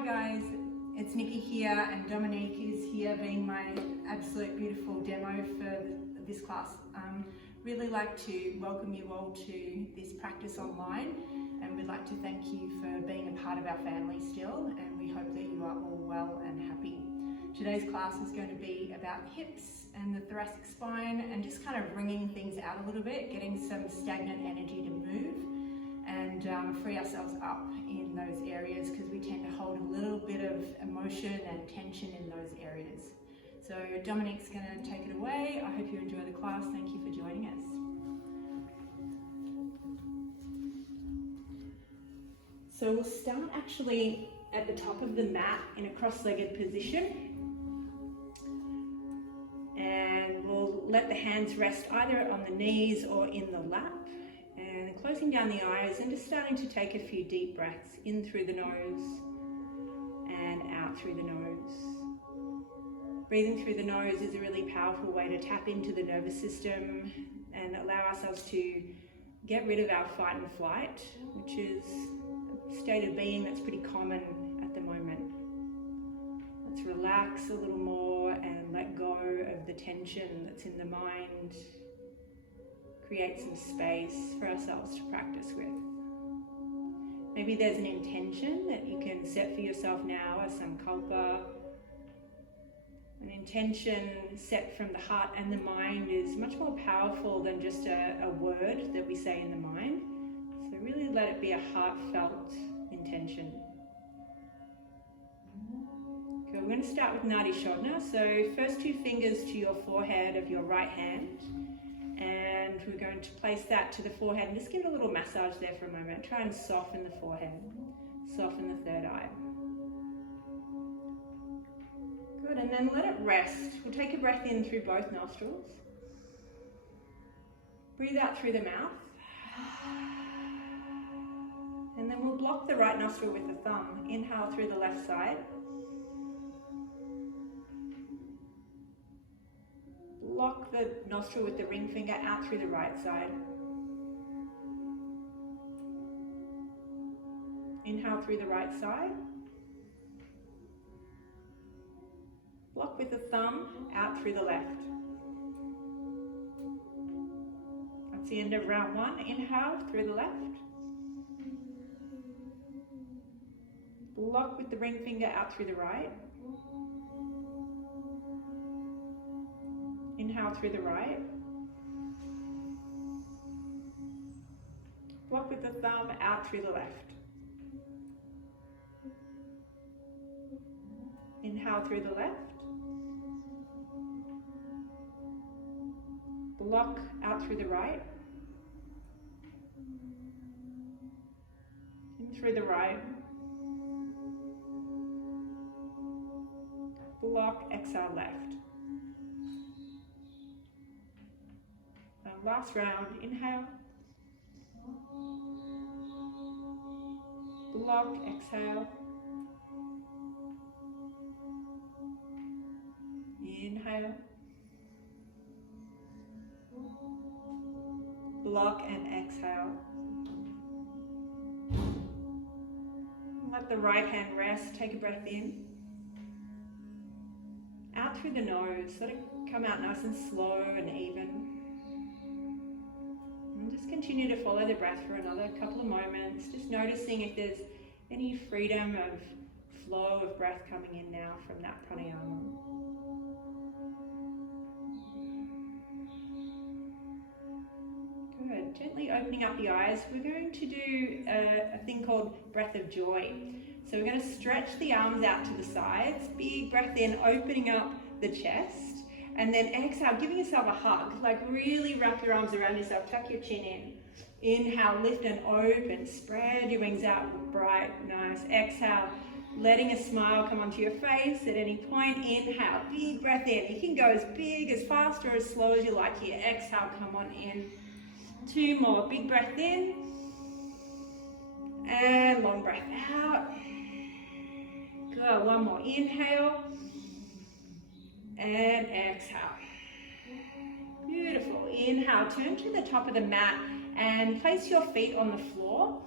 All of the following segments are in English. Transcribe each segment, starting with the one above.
Hi guys, it's Nickie here and Dominique is here being my absolute beautiful demo for this class. Really like to welcome you all to this practice online, and we'd like to thank you for being a part of our family still, and we hope that you are all well and happy. Today's class is going to be about hips and the thoracic spine and just kind of wringing things out a little bit, getting some stagnant energy to move and free ourselves up in those areas, because we tend to hold a little bit of emotion and tension in those areas. So Dominique's going to take it away. I hope you enjoy the class. Thank you for joining us. So we'll start actually at the top of the mat in a cross-legged position. And we'll let the hands rest either on the knees or in the lap. And closing down the eyes and just starting to take a few deep breaths in through the nose and out through the nose. Breathing through the nose is a really powerful way to tap into the nervous system and allow ourselves to get rid of our fight and flight, which is a state of being that's pretty common at the moment. Let's relax a little more and let go of the tension that's in the mind. Create some space for ourselves to practice with. Maybe there's an intention that you can set for yourself now as sankalpa. An intention set from the heart and the mind is much more powerful than just a word that we say in the mind. So really let it be a heartfelt intention. Okay, we're going to start with Nadi Shodhana. So first two fingers to your forehead of your right hand. And we're going to place that to the forehead and just give it a little massage there for a moment. Try and soften the forehead, soften the third eye. Good, and then let it rest. We'll take a breath in through both nostrils. Breathe out through the mouth. And then we'll block the right nostril with the thumb. Inhale through the left side. Block the nostril with the ring finger out through the right side. Inhale through the right side. Block with the thumb out through the left. That's the end of round one. Inhale through the left. Block with the ring finger out through the right. Inhale through the right. Block with the thumb out through the left. Inhale through the left. Block out through the right. In through the right. Block, exhale left. Last round, inhale. Block, exhale. Inhale. Block and exhale. Let the right hand rest. Take a breath in. Out through the nose. Let it come out nice and slow and even. Just continue to follow the breath for another couple of moments, just noticing if there's any freedom of flow of breath coming in now from that pranayama. Good. Gently opening up the eyes, we're going to do a thing called breath of joy. So we're going to stretch the arms out to the sides, big breath in, opening up the chest. And then exhale, giving yourself a hug, like really wrap your arms around yourself, tuck your chin in. Inhale, lift and open, spread your wings out, bright, nice. Exhale, letting a smile come onto your face at any point. Inhale, big breath in. You can go as big, as fast or as slow as you like here. Exhale, come on in. Two more, big breath in. And long breath out. Good, one more, inhale. And exhale. Beautiful. Inhale, turn to the top of the mat and place your feet on the floor.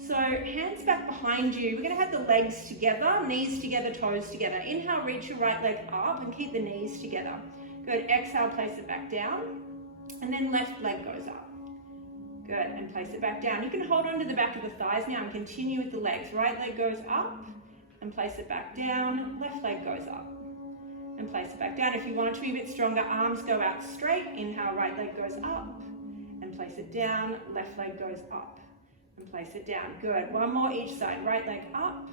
So hands back behind you. We're going to have the legs together, knees together, toes together. Inhale, reach your right leg up and keep the knees together. Good. Exhale, place it back down. And then left leg goes up. Good. And place it back down. You can hold on to the back of the thighs now and continue with the legs. Right leg goes up and place it back down. Left leg goes up and place it back down. If you want it to be a bit stronger, arms go out straight. Inhale, right leg goes up and place it down. Left leg goes up and place it down. Good. One more each side. Right leg up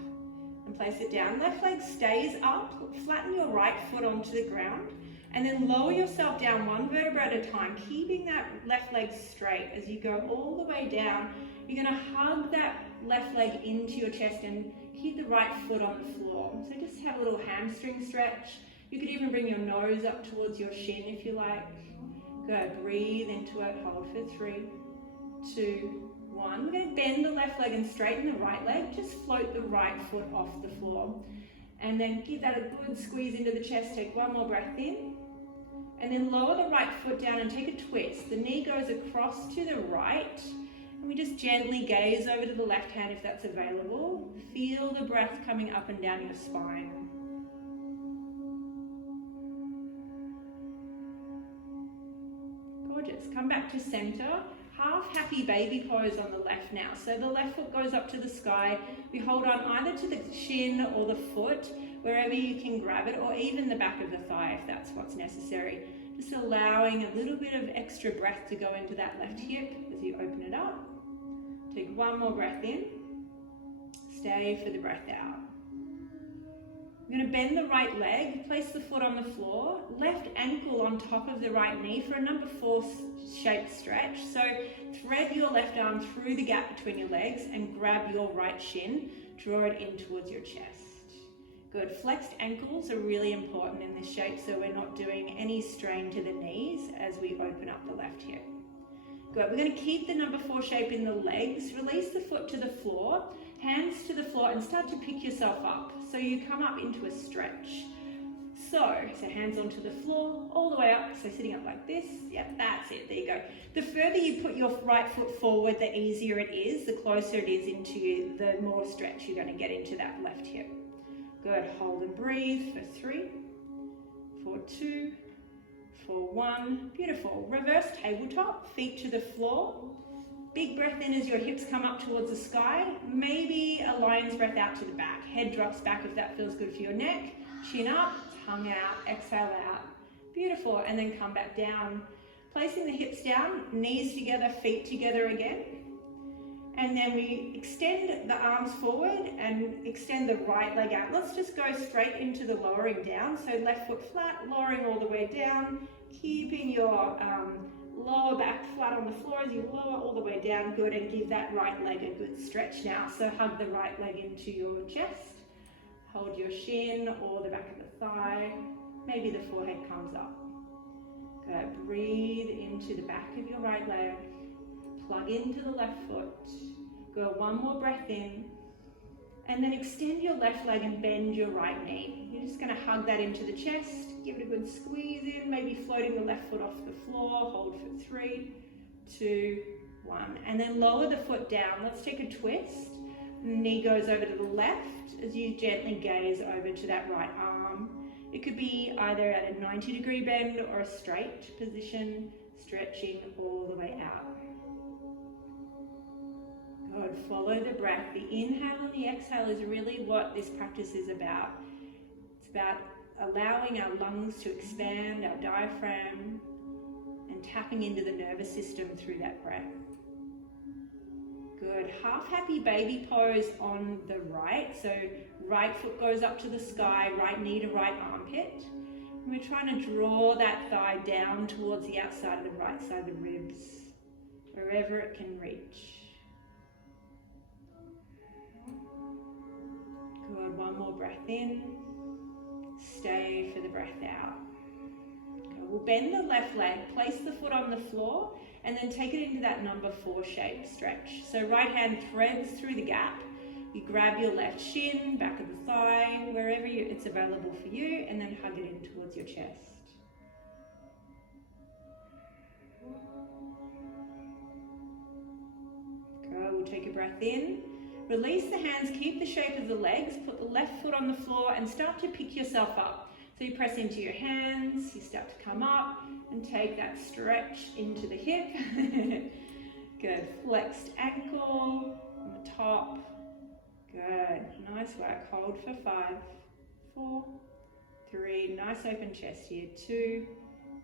and place it down. Left leg stays up. Flatten your right foot onto the ground and then lower yourself down one vertebra at a time, keeping that left leg straight. As you go all the way down, you're going to hug that left leg into your chest and keep the right foot on the floor. So just have a little hamstring stretch. You could even bring your nose up towards your shin if you like. Good. Breathe into it. Hold for 3, 2, 1. We're going to bend the left leg and straighten the right leg. Just float the right foot off the floor. And then give that a good squeeze into the chest. Take one more breath in. And then lower the right foot down and take a twist. The knee goes across to the right. And we just gently gaze over to the left hand if that's available. Feel the breath coming up and down your spine. Gorgeous. Come back to center. Half happy baby pose on the left now. So the left foot goes up to the sky. We hold on either to the shin or the foot, wherever you can grab it, or even the back of the thigh if that's what's necessary. Just allowing a little bit of extra breath to go into that left hip as you open it up. Take one more breath in. Stay for the breath out. I'm going to bend the right leg, place the foot on the floor, left ankle on top of the right knee for a number 4 shaped stretch. So thread your left arm through the gap between your legs and grab your right shin, draw it in towards your chest. Good. Flexed ankles are really important in this shape, so we're not doing any strain to the knees as we open up the left hip. Good. We're going to keep the number 4 shape in the legs. Release the foot to the floor, hands to the floor, and start to pick yourself up. So you come up into a stretch. So hands onto the floor, all the way up. So sitting up like this. Yep, that's it. There you go. The further you put your right foot forward, the easier it is. The closer it is into you, the more stretch you're going to get into that left hip. Good. Hold and breathe for 3, for 2, for 1. Beautiful. Reverse tabletop, feet to the floor. Big breath in as your hips come up towards the sky. Maybe a lion's breath out to the back. Head drops back if that feels good for your neck. Chin up, tongue out, exhale out. Beautiful. And then come back down. Placing the hips down, knees together, feet together again. And then we extend the arms forward and extend the right leg out. Let's just go straight into the lowering down. So left foot flat, lowering all the way down, keeping your lower back flat on the floor as you lower all the way down. Good. And give that right leg a good stretch now. So hug the right leg into your chest. Hold your shin or the back of the thigh. Maybe the forehead comes up. Good. Breathe into the back of your right leg. Plug into the left foot. Go one more breath in. And then extend your left leg and bend your right knee. You're just going to hug that into the chest. Give it a good squeeze in, maybe floating the left foot off the floor. Hold for 3, 2, 1. And then lower the foot down. Let's take a twist. The knee goes over to the left as you gently gaze over to that right arm. It could be either at a 90-degree bend or a straight position, stretching all the way out. Good. Follow the breath. The inhale and the exhale is really what this practice is about. It's about allowing our lungs to expand, our diaphragm, and tapping into the nervous system through that breath. Good. Half happy baby pose on the right. So right foot goes up to the sky, right knee to right armpit. And we're trying to draw that thigh down towards the outside of the right side of the ribs, wherever it can reach. Good. One more breath in. Stay for the breath out. Okay, we'll bend the left leg, place the foot on the floor, and then take it into that number 4 shape stretch. So right hand threads through the gap. You grab your left shin, back of the thigh, wherever it's available for you, and then hug it in towards your chest. Go. We'll take a breath in. Release the hands, keep the shape of the legs, put the left foot on the floor and start to pick yourself up. So you press into your hands, you start to come up and take that stretch into the hip. Good, flexed ankle on the top. Good, nice work. Hold for 5, 4, 3, nice open chest here, 2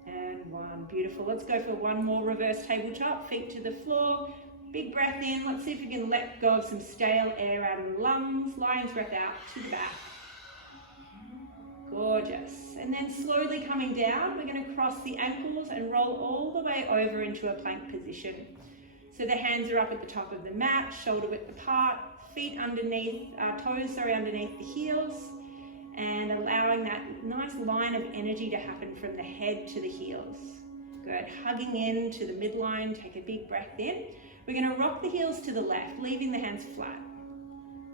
and 1. Beautiful. Let's go for one more reverse tabletop, feet to the floor. Big breath in. Let's see if we can let go of some stale air out of the lungs. Lion's breath out to the back. Gorgeous. And then slowly coming down, we're going to cross the ankles and roll all the way over into a plank position. So the hands are up at the top of the mat, shoulder width apart, feet underneath, toes underneath the heels, and allowing that nice line of energy to happen from the head to the heels. Good. Hugging in to the midline. Take a big breath in. We're going to rock the heels to the left, leaving the hands flat.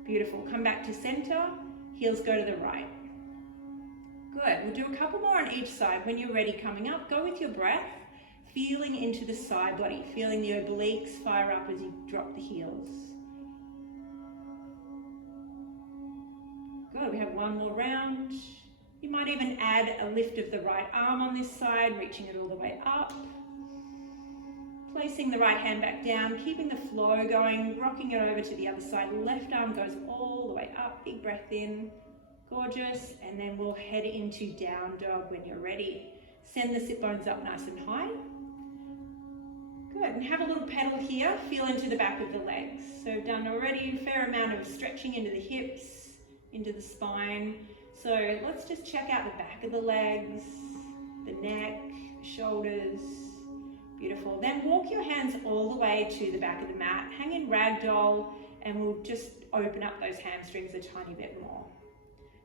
Beautiful. Come back to center. Heels go to the right. Good. We'll do a couple more on each side. When you're ready, coming up, go with your breath, feeling into the side body, feeling the obliques fire up as you drop the heels. Good. We have one more round. You might even add a lift of the right arm on this side, reaching it all the way up. Placing the right hand back down, keeping the flow going, rocking it over to the other side. Left arm goes all the way up. Big breath in. Gorgeous. And then we'll head into down dog when you're ready. Send the sit bones up nice and high. Good. And have a little pedal here. Feel into the back of the legs. So we've done already a fair amount of stretching into the hips, into the spine. So let's just check out the back of the legs, the neck, the shoulders. Beautiful. Then walk your hands all the way to the back of the mat. Hang in ragdoll and we'll just open up those hamstrings a tiny bit more.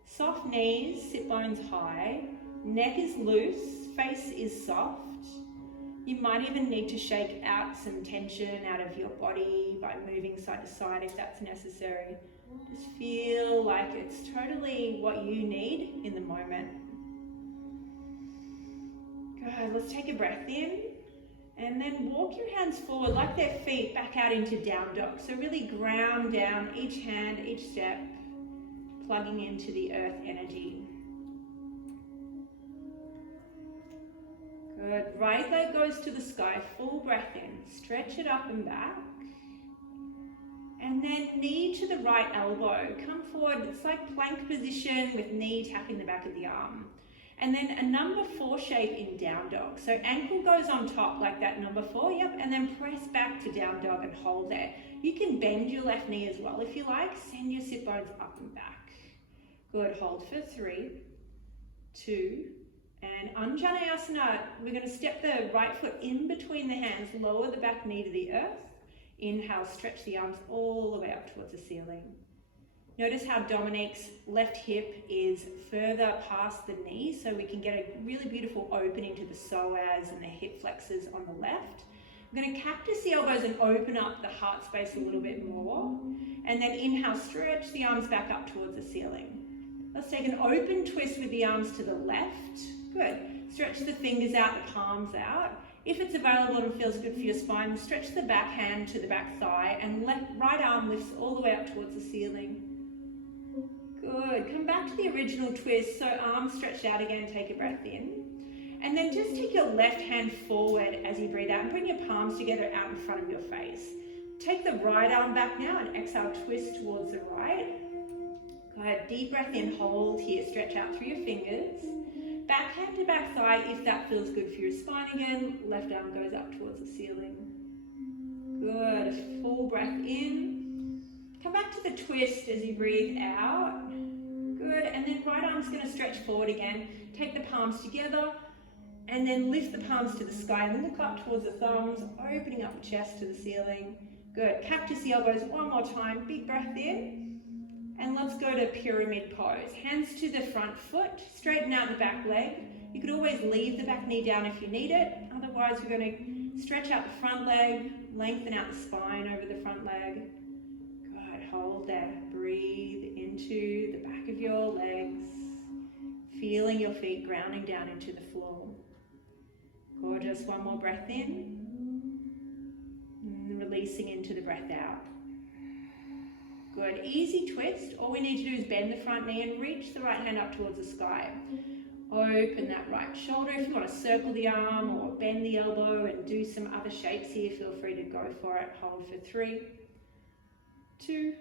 Soft knees, sit bones high. Neck is loose, face is soft. You might even need to shake out some tension out of your body by moving side to side if that's necessary. Just feel like it's totally what you need in the moment. Good. Let's take a breath in. And then walk your hands forward like their feet back out into down dog. So really ground down each hand, each step, plugging into the earth energy. Good. Right leg goes to the sky, full breath in. Stretch it up and back. And then knee to the right elbow. Come forward. It's like plank position with knee tapping the back of the arm. And then a number 4 shape in down dog. So ankle goes on top like that number 4, yep, and then press back to down dog and hold there. You can bend your left knee as well if you like. Send your sit bones up and back. Good, hold for 3, 2, and Anjaneyasana. We're going to step the right foot in between the hands, lower the back knee to the earth. Inhale, stretch the arms all the way up towards the ceiling. Notice how Dominique's left hip is further past the knee, so we can get a really beautiful opening to the psoas and the hip flexors on the left. I'm going to cactus the elbows and open up the heart space a little bit more. And then inhale, stretch the arms back up towards the ceiling. Let's take an open twist with the arms to the left. Good. Stretch the fingers out, the palms out. If it's available and feels good for your spine, stretch the back hand to the back thigh and right arm lifts all the way up towards the ceiling. Good. Come back to the original twist. So arms stretched out again. Take a breath in. And then just take your left hand forward as you breathe out and bring your palms together out in front of your face. Take the right arm back now and exhale, twist towards the right. Good. Deep breath in, hold here. Stretch out through your fingers. Back hand to back thigh if that feels good for your spine again. Left arm goes up towards the ceiling. Good. A full breath in. Come back to the twist as you breathe out. Good. And then right arm's going to stretch forward again. Take the palms together and then lift the palms to the sky and look up towards the thumbs, opening up the chest to the ceiling. Good. Cactus the elbows one more time. Big breath in. And let's go to pyramid pose. Hands to the front foot. Straighten out the back leg. You could always leave the back knee down if you need it. Otherwise, we're going to stretch out the front leg, lengthen out the spine over the front leg. Hold there. Breathe into the back of your legs, feeling your feet grounding down into the floor. Gorgeous. One more breath in, and releasing into the breath out. Good, easy twist. All we need to do is bend the front knee and reach the right hand up towards the sky. Open that right shoulder. If you want to circle the arm or bend the elbow and do some other shapes here, feel free to go for it. Hold for 3, 2,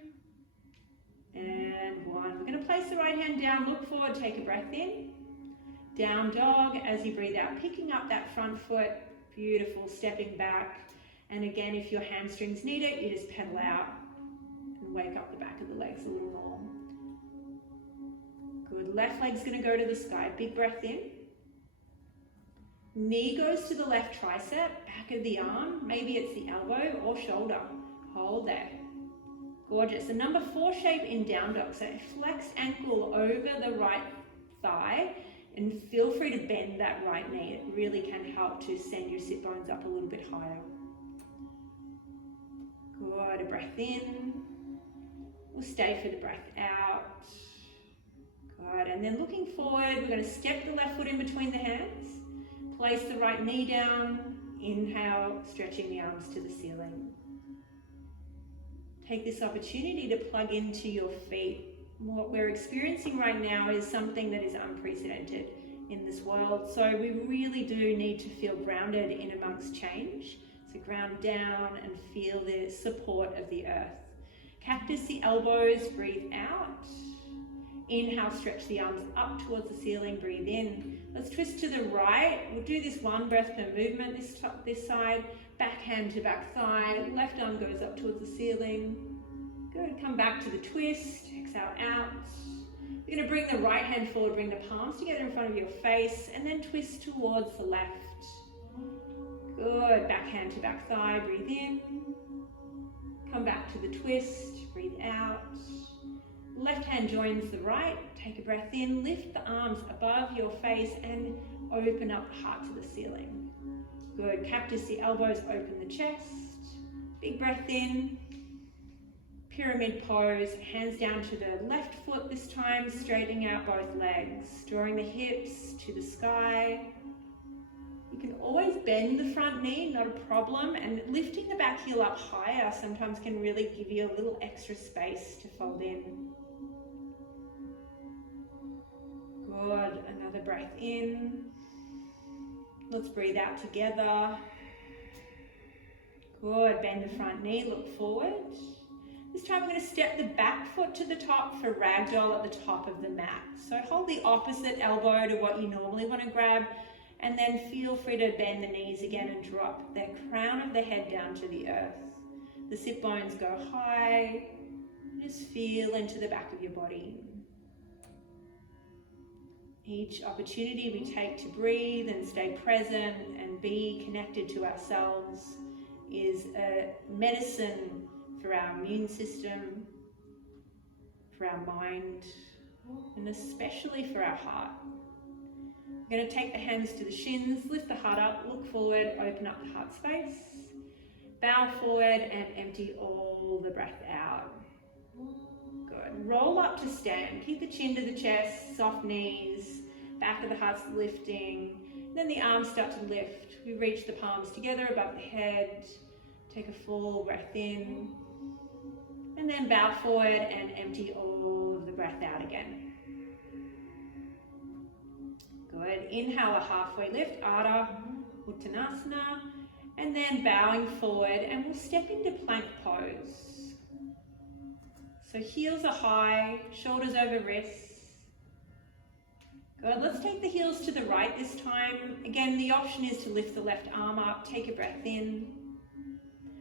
and 1. We're going to place the right hand down, look forward, take a breath in. Down dog as you breathe out, picking up that front foot. Beautiful, stepping back. And again, if your hamstrings need it, you just pedal out and wake up the back of the legs a little more. Good, left leg's going to go to the sky. Big breath in. Knee goes to the left tricep, back of the arm. Maybe it's the elbow or shoulder. Hold there. Gorgeous. A number 4 shape in down dog. So flexed ankle over the right thigh, and feel free to bend that right knee. It really can help to send your sit bones up a little bit higher. Good, a breath in. We'll stay for the breath out. Good, and then looking forward, we're going to step the left foot in between the hands. Place the right knee down. Inhale, stretching the arms to the ceiling. Take this opportunity to plug into your feet. What we're experiencing right now is something that is unprecedented in this world. So we really do need to feel grounded in amongst change. So ground down and feel the support of the earth. Cactus the elbows, breathe out. Inhale, stretch the arms up towards the ceiling, breathe in. Let's twist to the right. We'll do this 1 breath per movement, this side. Back hand to back thigh, left arm goes up towards the ceiling. Good, come back to the twist, exhale out. You're going to bring the right hand forward, bring the palms together in front of your face, and then twist towards the left. Good, back hand to back thigh, breathe in. Come back to the twist, breathe out. Left hand joins the right, take a breath in, lift the arms above your face and open up the heart to the ceiling. Good, cactus the elbows, open the chest. Big breath in. Pyramid pose, hands down to the left foot this time, straightening out both legs, drawing the hips to the sky. You can always bend the front knee, not a problem, and lifting the back heel up higher sometimes can really give you a little extra space to fold in. Good, another breath in. Let's breathe out together. Good, bend the front knee, look forward. This time we're going to step the back foot to the top for ragdoll at the top of the mat. So hold the opposite elbow to what you normally want to grab, and then feel free to bend the knees again and drop the crown of the head down to the earth. The sit bones go high. Just feel into the back of your body. Each opportunity we take to breathe and stay present and be connected to ourselves is a medicine for our immune system, for our mind, and especially for our heart. We're going to take the hands to the shins, lift the heart up, look forward, open up the heart space, bow forward and empty all the breath out. Good. Roll up to stand. Keep the chin to the chest, soft knees, back of the heart's lifting. Then the arms start to lift. We reach the palms together above the head. Take a full breath in. And then bow forward and empty all of the breath out again. Good. Inhale a halfway lift, Ardha Uttanasana. And then bowing forward, and we'll step into plank pose. So heels are high, shoulders over wrists. Good, let's take the heels to the right this time. Again, the option is to lift the left arm up, take a breath in.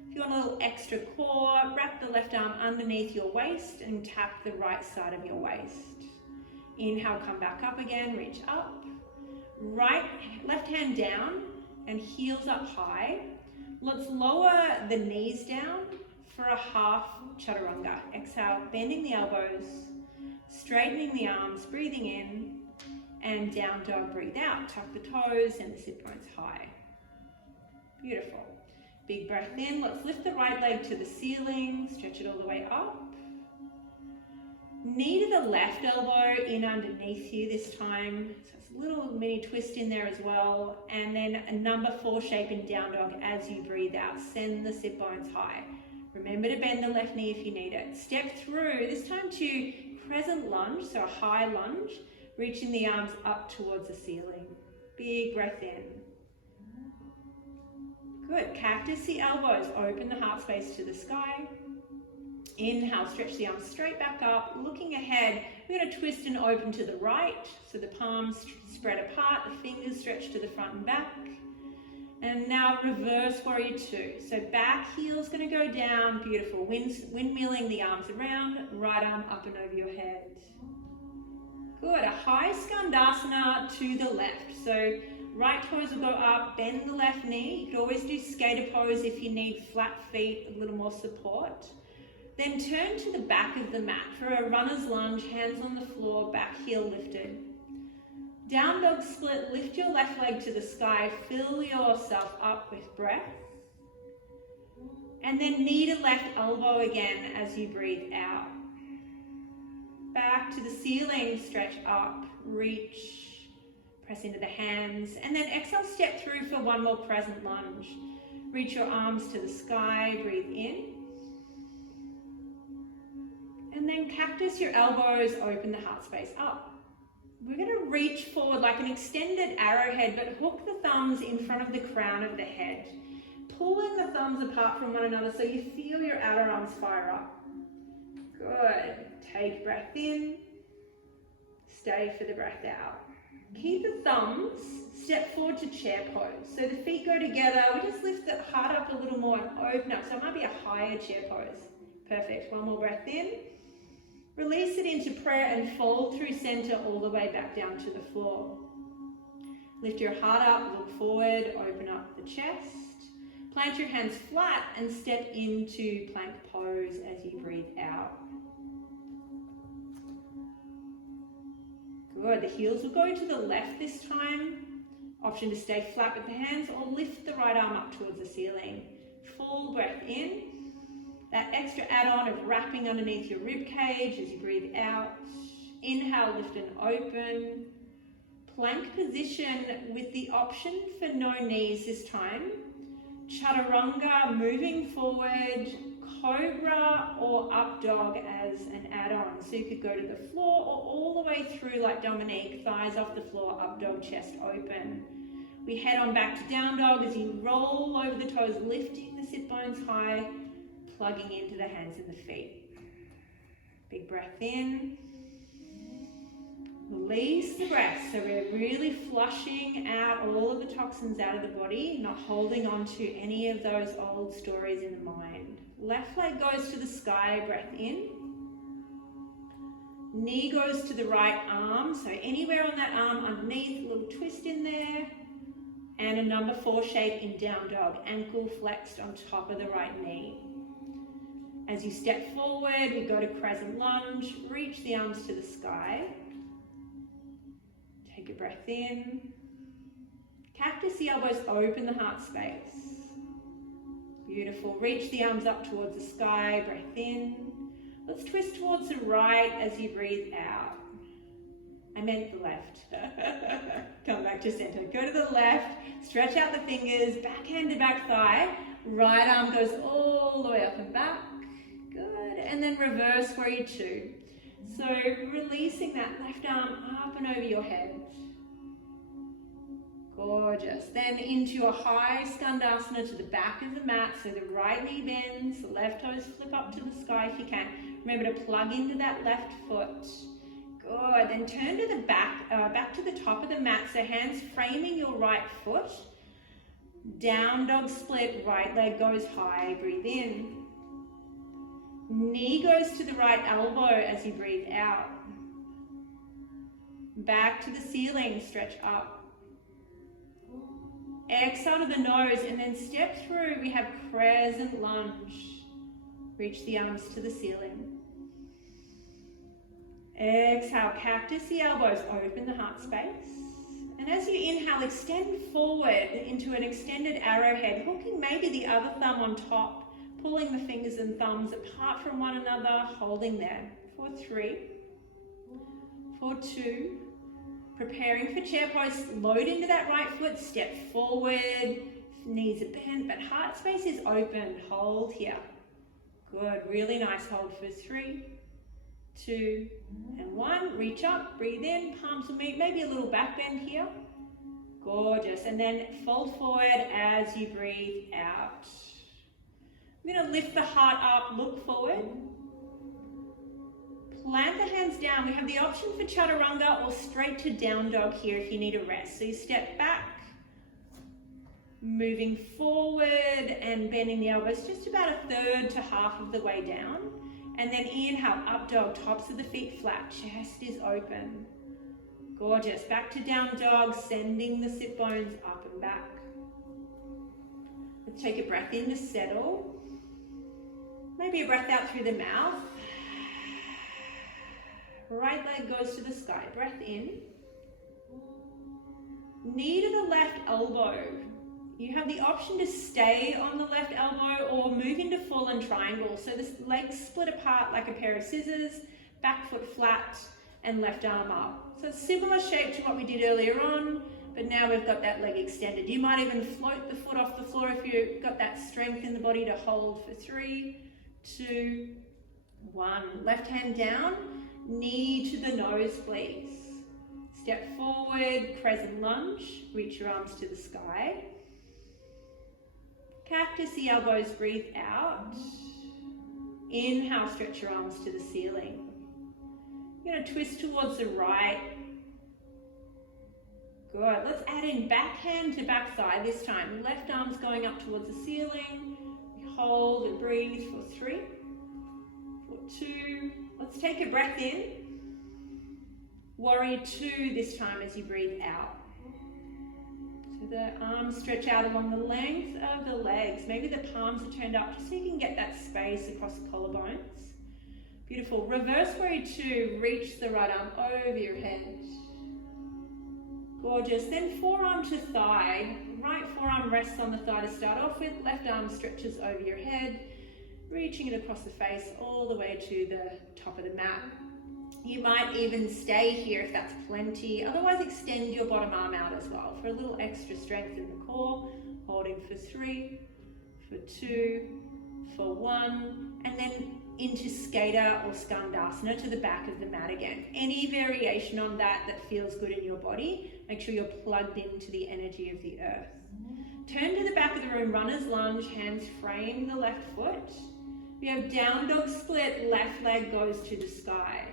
If you want a little extra core, wrap the left arm underneath your waist and tap the right side of your waist. Inhale, come back up again, reach up. Left hand down and heels up high. Let's lower the knees down for a half chaturanga. Exhale, bending the elbows, straightening the arms, breathing in, and down dog, breathe out. Tuck the toes and the sit bones high. Beautiful. Big breath in. Let's lift the right leg to the ceiling, stretch it all the way up. Knee to the left elbow in underneath here this time. So it's a little mini twist in there as well. And then a number 4 shape in down dog as you breathe out. Send the sit bones high. Remember to bend the left knee if you need it. Step through, this time to crescent lunge, so a high lunge, reaching the arms up towards the ceiling. Big breath in. Good. Cactus the elbows, open the heart space to the sky. Inhale, stretch the arms straight back up, looking ahead. We're going to twist and open to the right, so the palms spread apart, the fingers stretch to the front and back. And now reverse warrior two. So back heel's going to go down, beautiful. Windmilling the arms around, right arm up and over your head. Good, a high skandasana to the left. So right toes will go up, bend the left knee. You could always do skater pose if you need flat feet, a little more support. Then turn to the back of the mat for a runner's lunge, hands on the floor, back heel lifted. Down dog split, lift your left leg to the sky, fill yourself up with breath. And then knee to left elbow again as you breathe out. Back to the ceiling, stretch up, reach, press into the hands. And then exhale, step through for one more crescent lunge. Reach your arms to the sky, breathe in. And then cactus your elbows, open the heart space up. We're going to reach forward like an extended arrowhead, but hook the thumbs in front of the crown of the head. Pulling the thumbs apart from one another so you feel your outer arms fire up. Good. Take breath in. Stay for the breath out. Keep the thumbs, step forward to chair pose. So the feet go together. We just lift the heart up a little more and open up. So it might be a higher chair pose. Perfect. One more breath in. Release it into prayer and fold through center all the way back down to the floor. Lift your heart up, look forward, open up the chest. Plant your hands flat and step into plank pose as you breathe out. Good, the heels will go to the left this time. Option to stay flat with the hands or lift the right arm up towards the ceiling. Full breath in. That extra add-on of wrapping underneath your rib cage as you breathe out. Inhale, lift and open. Plank position with the option for no knees this time. Chaturanga, moving forward, cobra or up dog as an add-on. So you could go to the floor or all the way through like Dominique, thighs off the floor, up dog, chest open. We head on back to down dog as you roll over the toes, lifting the sit bones high, plugging into the hands and the feet. Big breath in. Release the breath. So we're really flushing out all of the toxins out of the body, not holding on to any of those old stories in the mind. Left leg goes to the sky, breath in. Knee goes to the right arm, so anywhere on that arm underneath, a little twist in there. And a number 4 shape in down dog, ankle flexed on top of the right knee. As you step forward, we go to crescent lunge, reach the arms to the sky. Take a breath in. Cactus the elbows, open the heart space. Beautiful. Reach the arms up towards the sky, breath in. Let's twist towards the right as you breathe out. I meant the left. Come back to center. Go to the left, stretch out the fingers, back hand to back thigh. Right arm goes all the way up and back. Good. And then reverse warrior two. So releasing that left arm up and over your head. Gorgeous. Then into a high skandasana to the back of the mat. So the right knee bends, the left toes flip up to the sky if you can. Remember to plug into that left foot. Good. Then turn to the back to the top of the mat. So hands framing your right foot. Down dog split, right leg goes high, breathe in. Knee goes to the right elbow as you breathe out. Back to the ceiling, stretch up. Exhale to the nose and then step through. We have crescent lunge. Reach the arms to the ceiling. Exhale, cactus the elbows, open the heart space. And as you inhale, extend forward into an extended arrowhead, hooking maybe the other thumb on top. Pulling the fingers and thumbs apart from one another, holding there. For 3, for 2, preparing for chair pose, load into that right foot, step forward, knees are bent, but heart space is open, hold here. Good, really nice. Hold for 3, 2, and 1. Reach up, breathe in, palms will meet, maybe a little back bend here. Gorgeous. And then fold forward as you breathe out. I'm going to lift the heart up, look forward. Plant the hands down. We have the option for chaturanga or straight to down dog here if you need a rest. So you step back, moving forward and bending the elbows just about a third to half of the way down. And then inhale, up dog, tops of the feet flat, chest is open. Gorgeous. Back to down dog, sending the sit bones up and back. Let's take a breath in to settle. Maybe a breath out through the mouth. Right leg goes to the sky. Breath in. Knee to the left elbow. You have the option to stay on the left elbow or move into fallen triangle. So the legs split apart like a pair of scissors, back foot flat, and left arm up. So it's similar shape to what we did earlier on, but now we've got that leg extended. You might even float the foot off the floor if you've got that strength in the body to hold for 3, 2, 1. Left hand down, knee to the nose, please. Step forward, crescent lunge, reach your arms to the sky. Cactus the elbows, breathe out. Inhale, stretch your arms to the ceiling. You're going to twist towards the right. Good. Let's add in backhand to backside this time. Left arm's going up towards the ceiling. We hold and breathe for 3, for 2. Let's take a breath in. Warrior 2 this time as you breathe out. So the arms stretch out along the length of the legs. Maybe the palms are turned up just so you can get that space across the collarbones. Beautiful. Reverse warrior 2, reach the right arm over your head. Gorgeous. Then forearm to thigh. Right forearm rests on the thigh to start off with. Left arm stretches over your head, reaching it across the face all the way to the top of the mat. You might even stay here if that's plenty. Otherwise, extend your bottom arm out as well for a little extra strength in the core. Holding for 3, for 2, for 1, and then into skater or skandasana to the back of the mat again. Any variation on that feels good in your body, make sure you're plugged into the energy of the earth. Turn to the back of the room, runner's lunge, hands frame the left foot. We have down dog split, left leg goes to the sky.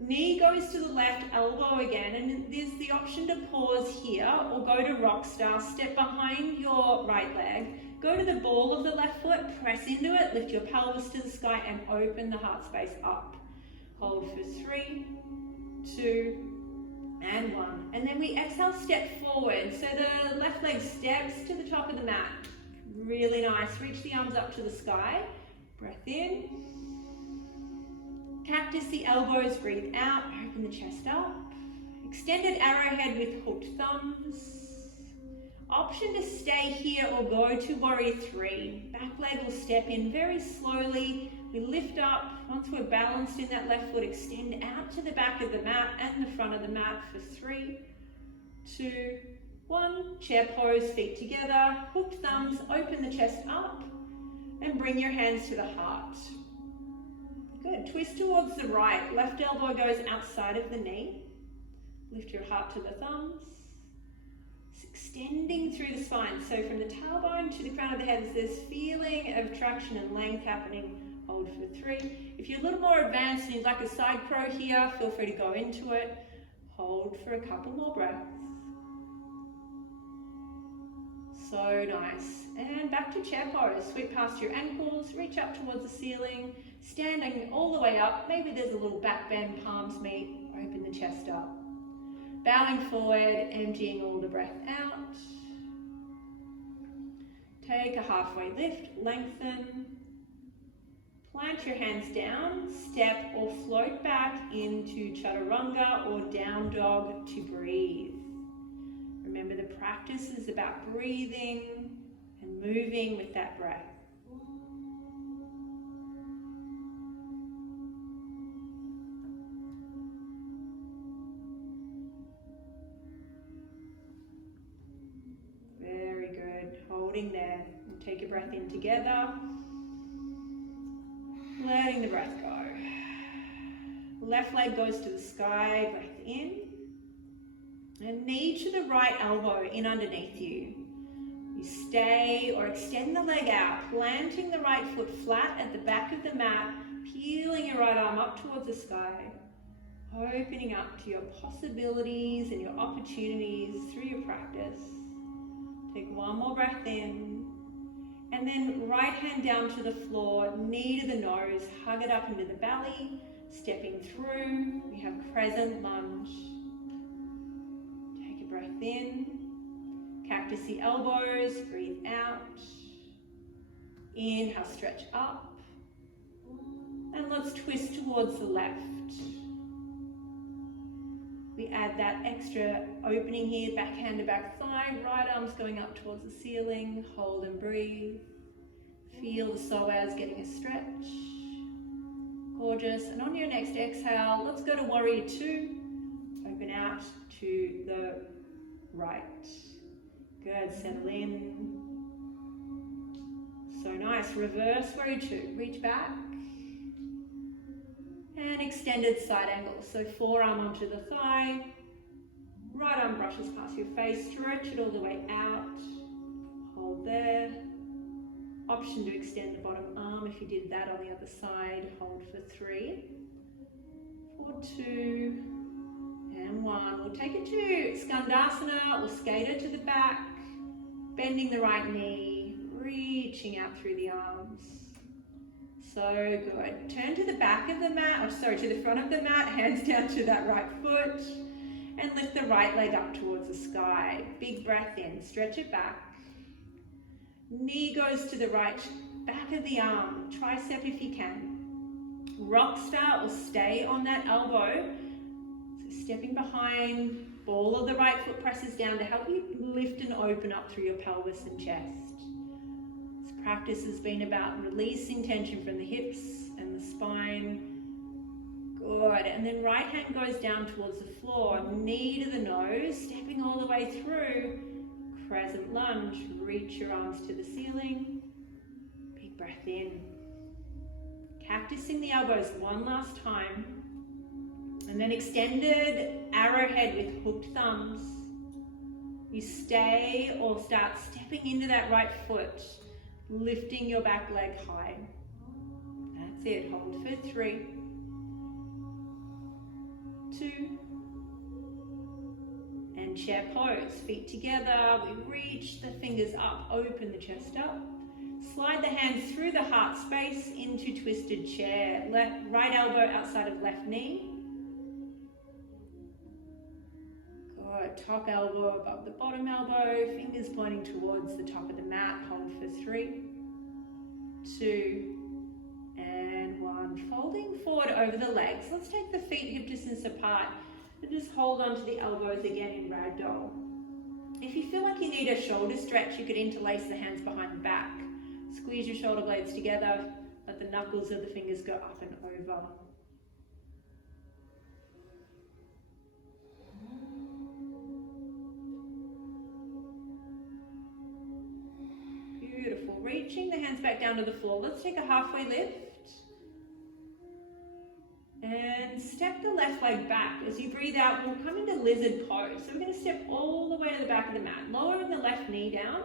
Knee goes to the left elbow again, and there's the option to pause here or go to rock star, step behind your right leg, go to the ball of the left foot, press into it, lift your pelvis to the sky and open the heart space up. Hold for 3, 2, and 1. And then we exhale, step forward. So the left leg steps to the top of the mat. Really nice. Reach the arms up to the sky. Breath in. Cactus the elbows, breathe out, open the chest up. Extended arrowhead with hooked thumbs. Option to stay here or go to warrior 3. Back leg will step in very slowly. We lift up. Once we're balanced in that left foot, extend out to the back of the mat and the front of the mat for 3, 2, 1. Chair pose, feet together, hooked thumbs, open the chest up and bring your hands to the heart. Good. Twist towards the right. Left elbow goes outside of the knee. Lift your heart to the thumbs. It's extending through the spine. So from the tailbone to the crown of the head, there's this feeling of traction and length happening. Hold for 3. If you're a little more advanced and you'd like a side crow here, feel free to go into it. Hold for a couple more breaths. So nice. And back to chair pose. Sweep past your ankles, reach up towards the ceiling, standing all the way up. Maybe there's a little back bend, palms meet, open the chest up. Bowing forward, emptying all the breath out. Take a halfway lift, lengthen. Plant your hands down, step or float back into chaturanga or down dog to breathe. Remember, the practice is about breathing and moving with that breath. Very good. Holding there. We'll take a breath in together. Letting the breath go. Left leg goes to the sky, breath in. And knee to the right elbow in underneath you. You stay or extend the leg out, planting the right foot flat at the back of the mat, peeling your right arm up towards the sky, opening up to your possibilities and your opportunities through your practice. Take one more breath in, and then right hand down to the floor, knee to the nose, hug it up into the belly, stepping through. We have crescent lunge. Take a breath in, cactus the elbows, breathe out. Inhale, stretch up. And let's twist towards the left. We add that extra opening here, back hand to back thigh, right arm's going up towards the ceiling, hold and breathe. Feel the psoas getting a stretch. Gorgeous. And on your next exhale, let's go to warrior two. Open out to the right. Good, settle in. So nice, reverse warrior two. Reach back. And extended side angle. So forearm onto the thigh. Right arm brushes past your face. Stretch it all the way out. Hold there. Option to extend the bottom arm if you did that on the other side. Hold for 3, 4, 2, and 1. We'll take it to Skandasana. We'll skate it to the back. Bending the right knee. Reaching out through the arms. So good. Turn to the back of the mat, to the front of the mat, hands down to that right foot, and lift the right leg up towards the sky. Big breath in, stretch it back. Knee goes to the right, back of the arm, tricep if you can. Rock start or stay on that elbow. So stepping behind, ball of the right foot presses down to help you lift and open up through your pelvis and chest. Practice has been about releasing tension from the hips and the spine. Good. And then right hand goes down towards the floor, knee to the nose, stepping all the way through. Crescent lunge. Reach your arms to the ceiling. Big breath in. Cactusing the elbows one last time. And then extended arrowhead with hooked thumbs. You stay or start stepping into that right foot. Lifting your back leg high. That's it. Hold for 3, 2, and chair pose. Feet together. We reach the fingers up. Open the chest up. Slide the hands through the heart space into twisted chair. Right elbow outside of left knee. Good. Top elbow above the bottom elbow. Fingers pointing towards the top of the mat. Hold for 3, 2, and 1. Folding forward over the legs. Let's take the feet hip distance apart and just hold on to the elbows again in ragdoll. If you feel like you need a shoulder stretch, you could interlace the hands behind the back. Squeeze your shoulder blades together. Let the knuckles of the fingers go up and over. Beautiful. Reaching the hands back down to the floor. Let's take a halfway lift. And step the left leg back. As you breathe out, we'll come into lizard pose. So we're going to step all the way to the back of the mat. Lowering the left knee down.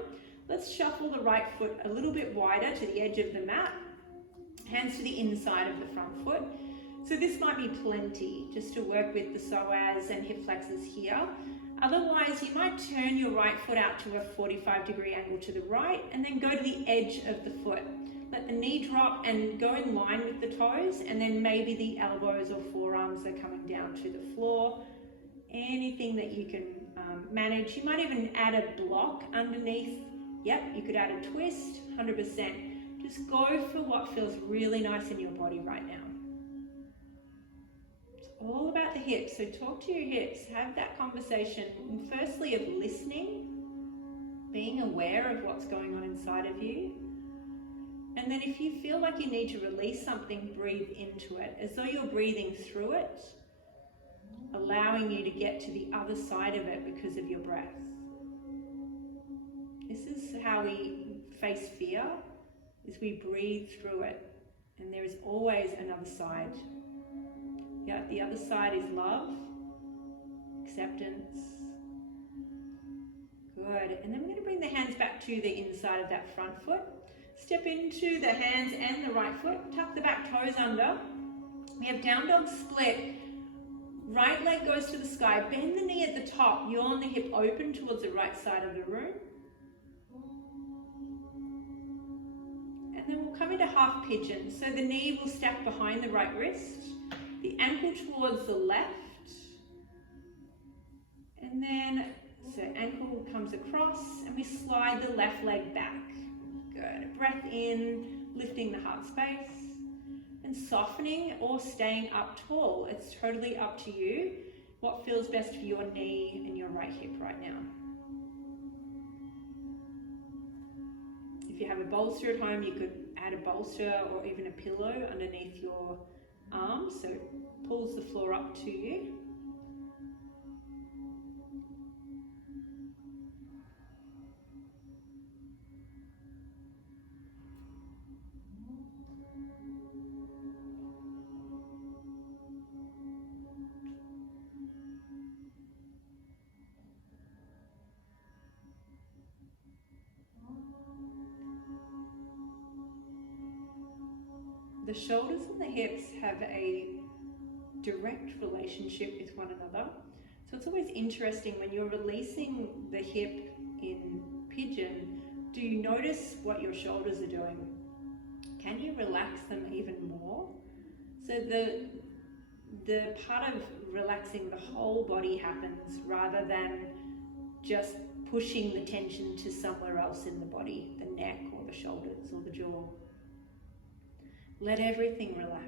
Let's shuffle the right foot a little bit wider to the edge of the mat. Hands to the inside of the front foot. So this might be plenty, just to work with the psoas and hip flexors here. Otherwise, you might turn your right foot out to a 45-degree angle to the right and then go to the edge of the foot. Let the knee drop and go in line with the toes, and then maybe the elbows or forearms are coming down to the floor. Anything that you can manage. You might even add a block underneath. Yep, you could add a twist, 100%. Just go for what feels really nice in your body right now. All about the hips, so talk to your hips, have that conversation, and firstly of listening, being aware of what's going on inside of you, and then if you feel like you need to release something, breathe into it, as though you're breathing through it, allowing you to get to the other side of it because of your breath. This is how we face fear, is we breathe through it. And there is always another side. Yeah, the other side is love, acceptance. Good. And then we're going to bring the hands back to the inside of that front foot. Step into the hands and the right foot. Tuck the back toes under. We have down dog split. Right leg goes to the sky. Bend the knee at the top. Yawn the hip open towards the right side of the room. And then we'll come into half pigeon. So the knee will stack behind the right wrist. The ankle towards the left. And then, so ankle comes across and we slide the left leg back. Good. Breath in, lifting the heart space. And softening or staying up tall. It's totally up to you what feels best for your knee and your right hip right now. If you have a bolster at home, you could add a bolster or even a pillow underneath your arms, so it pulls the floor up to you. The shoulders and the hips have a direct relationship with one another. So it's always interesting when you're releasing the hip in pigeon, do you notice what your shoulders are doing? Can you relax them even more? So the part of relaxing the whole body happens rather than just pushing the tension to somewhere else in the body, the neck or the shoulders or the jaw. Let everything relax.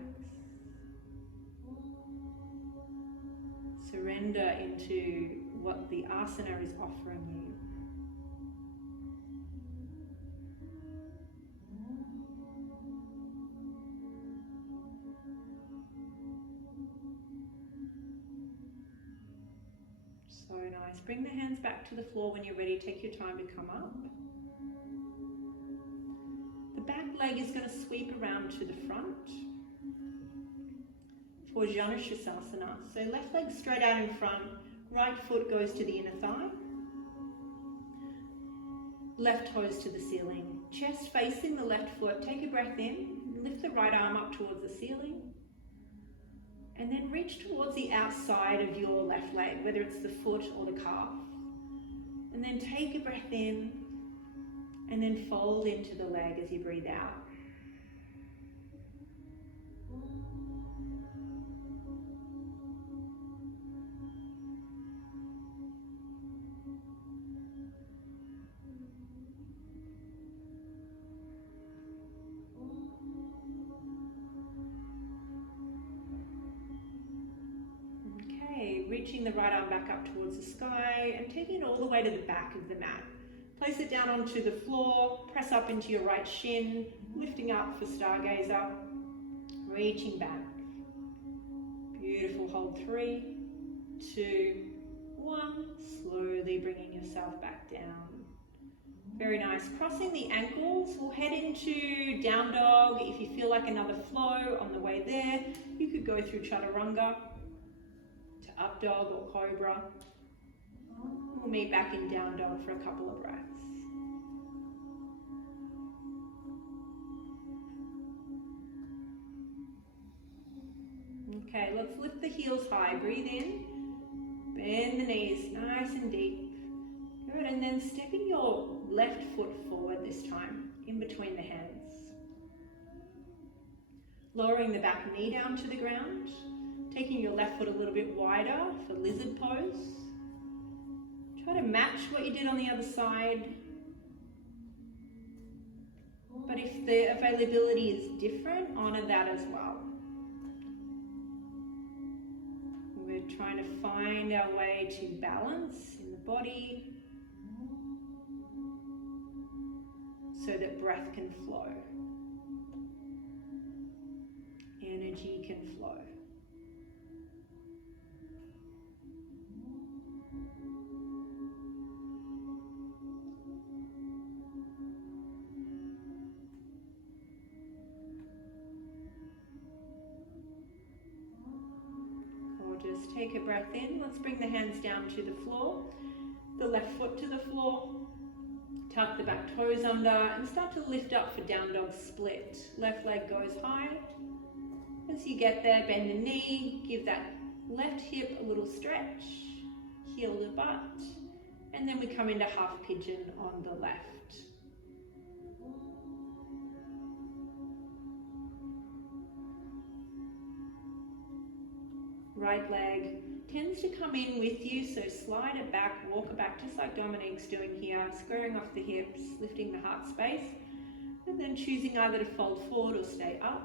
Surrender into what the asana is offering you. So nice. Bring the hands back to the floor when you're ready. Take your time to come up. The back leg is going to sweep around to the front for Janusasana. So left leg straight out in front, right foot goes to the inner thigh, left toes to the ceiling, chest facing the left foot. Take a breath in, lift the right arm up towards the ceiling, and then reach towards the outside of your left leg, whether it's the foot or the calf. And then take a breath in, and then fold into the leg as you breathe out. Okay, reaching the right arm back up towards the sky and taking it all the way to the back of the mat. Place it down onto the floor, press up into your right shin, lifting up for stargazer, reaching back. Beautiful, hold 3, 2, 1, slowly bringing yourself back down. Very nice. Crossing the ankles, we'll head into down dog. If you feel like another flow on the way there, you could go through chaturanga to up dog or cobra. We'll meet back in down dog for a couple of breaths. Okay, let's lift the heels high. Breathe in, bend the knees nice and deep. Good, and then stepping your left foot forward this time, in between the hands. Lowering the back knee down to the ground, taking your left foot a little bit wider for lizard pose. Try to match what you did on the other side. But if the availability is different, honor that as well. We're trying to find our way to balance in the body so that breath can flow. Energy can flow. Just take a breath in. Let's bring the hands down to the floor, the left foot to the floor. Tuck the back toes under and start to lift up for down dog split. Left leg goes high. As you get there, bend the knee, give that left hip a little stretch, heel the butt, and then we come into half pigeon on the left. Right leg tends to come in with you, so slide it back, walk it back, just like Dominique's doing here, squaring off the hips, lifting the heart space, and then choosing either to fold forward or stay up.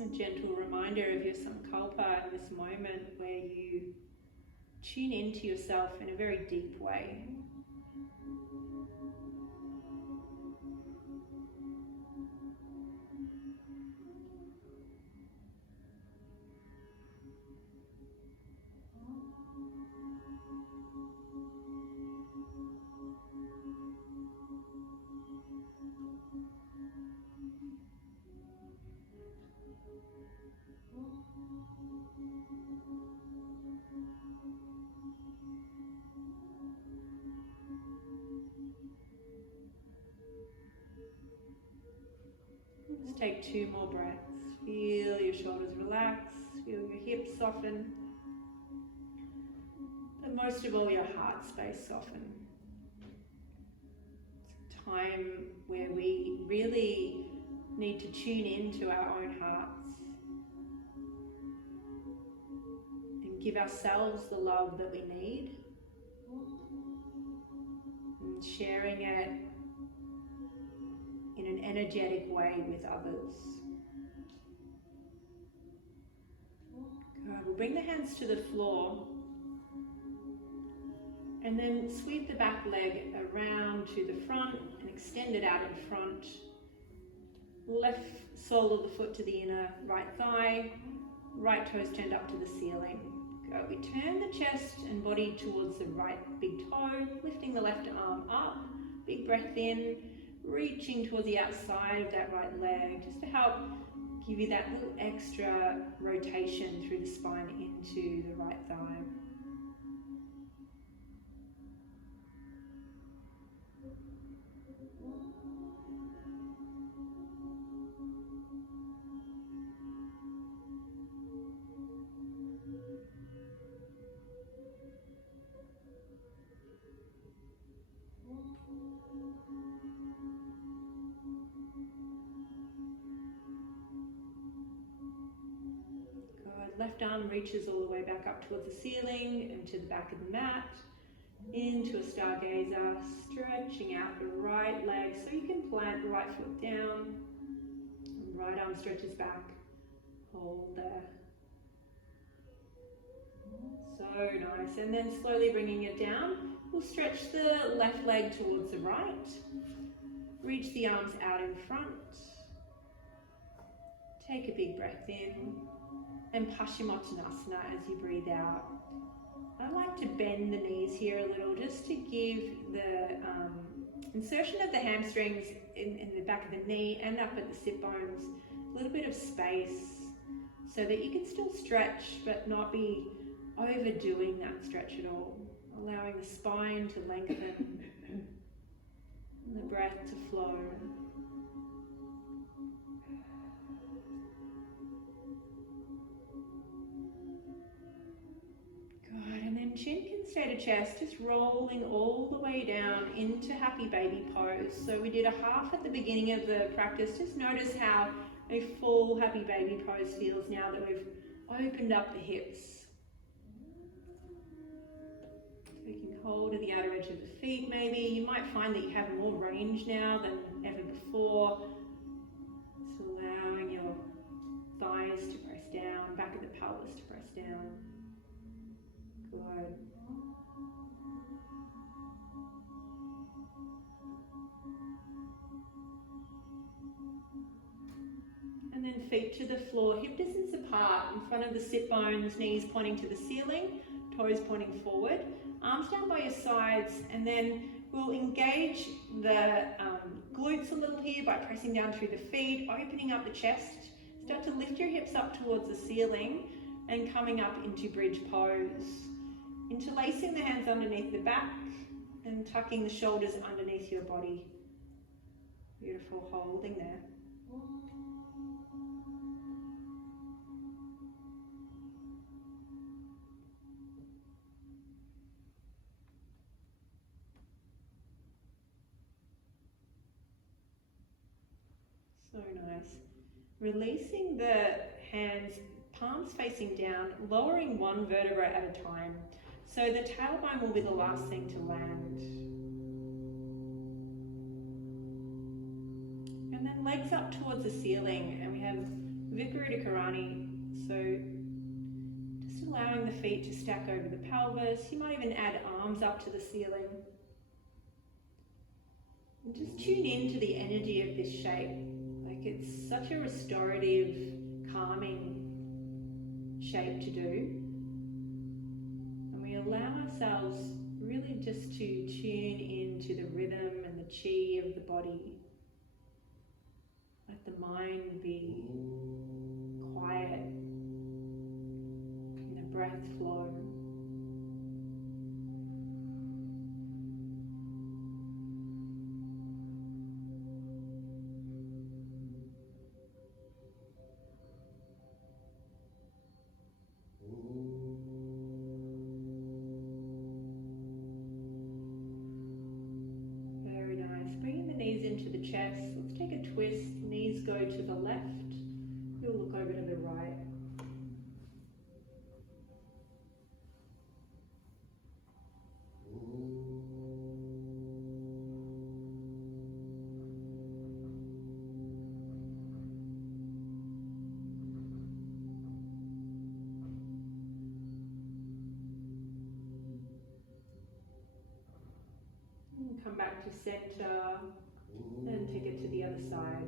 A gentle reminder of your sankalpa in this moment where you tune into yourself in a very deep way. Just take 2 more breaths. Feel your shoulders relax, feel your hips soften, but most of all your heart space soften. It's a time where we really need to tune into our own hearts and give ourselves the love that we need, and sharing it in an energetic way with others. Good. We'll bring the hands to the floor and then sweep the back leg around to the front and extend it out in front. Left sole of the foot to the inner right thigh, right toes turned up to the ceiling. Go. We turn the chest and body towards the right big toe, lifting the left arm up. Big breath in, reaching towards the outside of that right leg, just to help give you that little extra rotation through the spine into the right thigh. Left arm reaches all the way back up towards the ceiling and to the back of the mat, into a stargazer, stretching out the right leg so you can plant the right foot down, right arm stretches back, hold there. So nice, and then slowly bringing it down, we'll stretch the left leg towards the right, reach the arms out in front, take a big breath in, and Paschimottanasana as you breathe out. I like to bend the knees here a little just to give the insertion of the hamstrings in the back of the knee and up at the sit bones a little bit of space so that you can still stretch but not be overdoing that stretch at all. Allowing the spine to lengthen and the breath to flow. Good, and then chin can stay to chest, just rolling all the way down into happy baby pose. So we did a half at the beginning of the practice. Just notice how a full happy baby pose feels now that we've opened up the hips. Taking hold of the outer edge of the feet maybe. You might find that you have more range now than ever before. Just allowing your thighs to press down, back of the pelvis to press down. Good. And then feet to the floor, hip distance apart in front of the sit bones, knees pointing to the ceiling. toes pointing forward, arms down by your sides, and then we'll engage the glutes a little here by pressing down through the feet, opening up the chest. Start to lift your hips up towards the ceiling and coming up into bridge pose. Interlacing the hands underneath the back and tucking the shoulders underneath your body. Beautiful, holding there. So nice. Releasing the hands, palms facing down, lowering one vertebra at a time. So the tailbone will be the last thing to land. And then legs up towards the ceiling, and we have Viparita Karani. So just allowing the feet to stack over the pelvis. You might even add arms up to the ceiling. And just tune into the energy of this shape. Like, it's such a restorative, calming shape to do. And we allow ourselves really just to tune into the rhythm and the chi of the body. Let the mind be quiet and the breath flow. Very nice. Bringing the knees into the chest. Let's take a twist. Knees go to the left. We'll look over to the right. And come back to center and take it to the other side.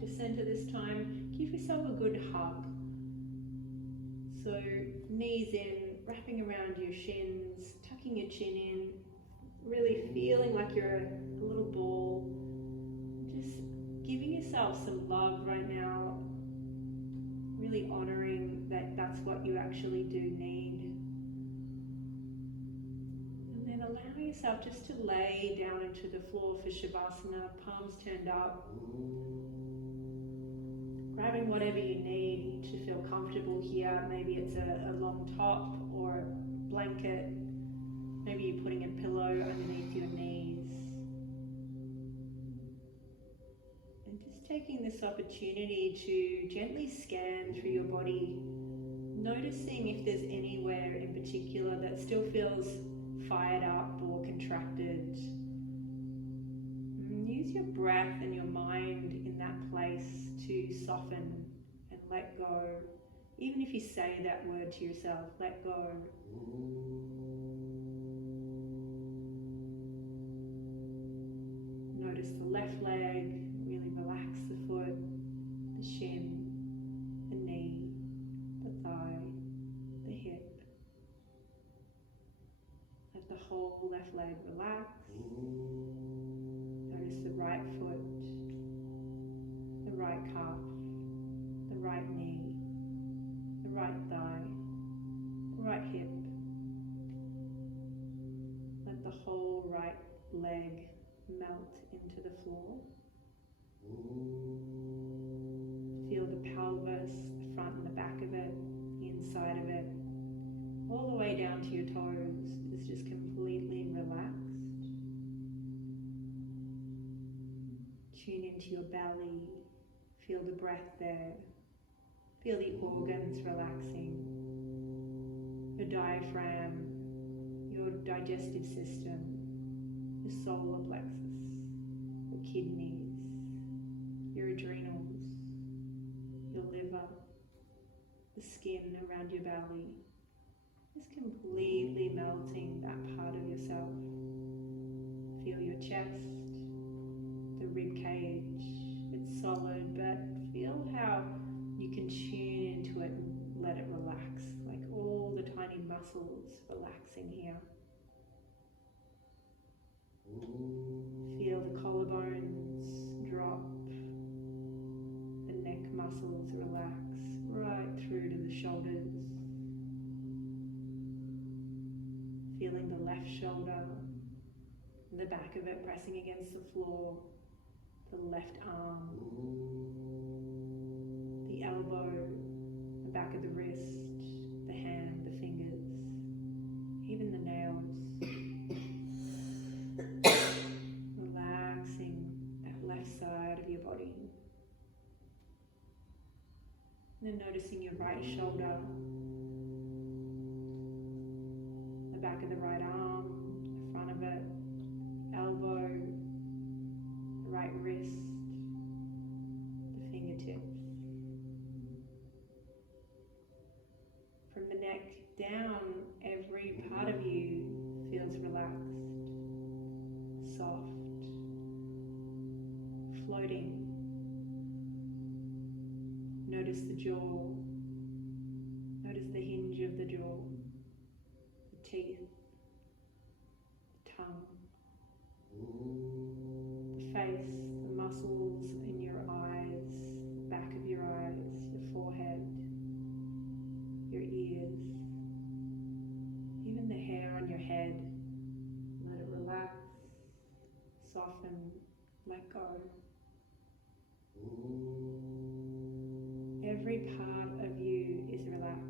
To center this time, give yourself a good hug. So knees in, wrapping around your shins, tucking your chin in, really feeling like you're a little ball. Just giving yourself some love right now, really honoring that that's what you actually do need. And then allowing yourself just to lay down into the floor for Shavasana, palms turned up. Grabbing whatever you need to feel comfortable here. Maybe it's a long top or a blanket. Maybe you're putting a pillow underneath your knees. And just taking this opportunity to gently scan through your body, noticing if there's anywhere in particular that still feels fired up or contracted. And use your breath and your mind in that place to soften and let go. Even if you say that word to yourself, let go. Notice the left leg, really relax the foot, the shin, the knee, the thigh, the hip. Let the whole left leg relax. Notice the right foot, the right calf, the right knee, the right thigh, the right hip. Let the whole right leg melt into the floor. Feel the pelvis, the front and the back of it, the inside of it, all the way down to your toes is just completely relaxed. Tune into your belly. Feel the breath there. Feel the organs relaxing. Your diaphragm, your digestive system, your solar plexus. your kidneys, your adrenals, your liver, the skin around your belly. Just completely melting that part of yourself. Feel your chest, the rib cage. It's solid, but feel how you can tune into it and let it relax, like all the tiny muscles relaxing here. Feel the collarbones drop, the neck muscles relax right through to the shoulders. Feeling the left shoulder, the back of it pressing against the floor, the left arm, the elbow, the back of the wrist, the hand, the fingers, even the nails. Relaxing that left side of your body. And then noticing your right shoulder, the back of the right arm, the front of it, elbow, the right wrist, the fingertips. From the neck down, every part of you feels relaxed, soft, floating. Notice the jaw, notice the hinge of the jaw, the teeth, the tongue, the face, the muscles in your eyes, back of your eyes, your forehead, your ears, even the hair on your head. Let it relax, soften, let go. Every part of you is relaxed.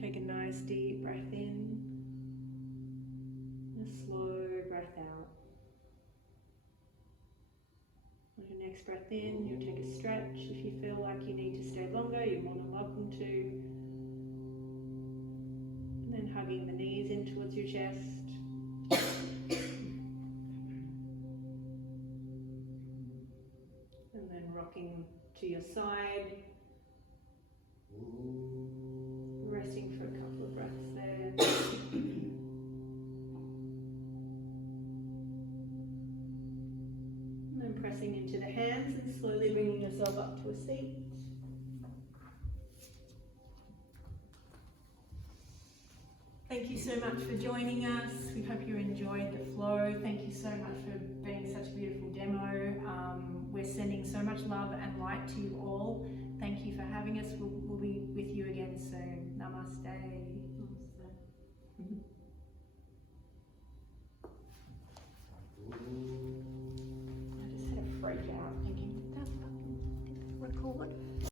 Take a nice deep breath in and a slow breath out. On your next breath in, you'll take a stretch. If you feel like you need to stay longer, you're more than welcome to. And then hugging the knees in towards your chest. And then rocking to your side. Resting for a couple of breaths there. And then pressing into the hands and slowly bringing yourself up to a seat. Thank you so much for joining us. We hope you enjoyed the flow. Thank you so much for being such a beautiful demo. We're sending so much love and light to you all. Thank you for having us. We'll be with you again soon. Namaste. Namaste. I just had a freak out thinking, that fucking record.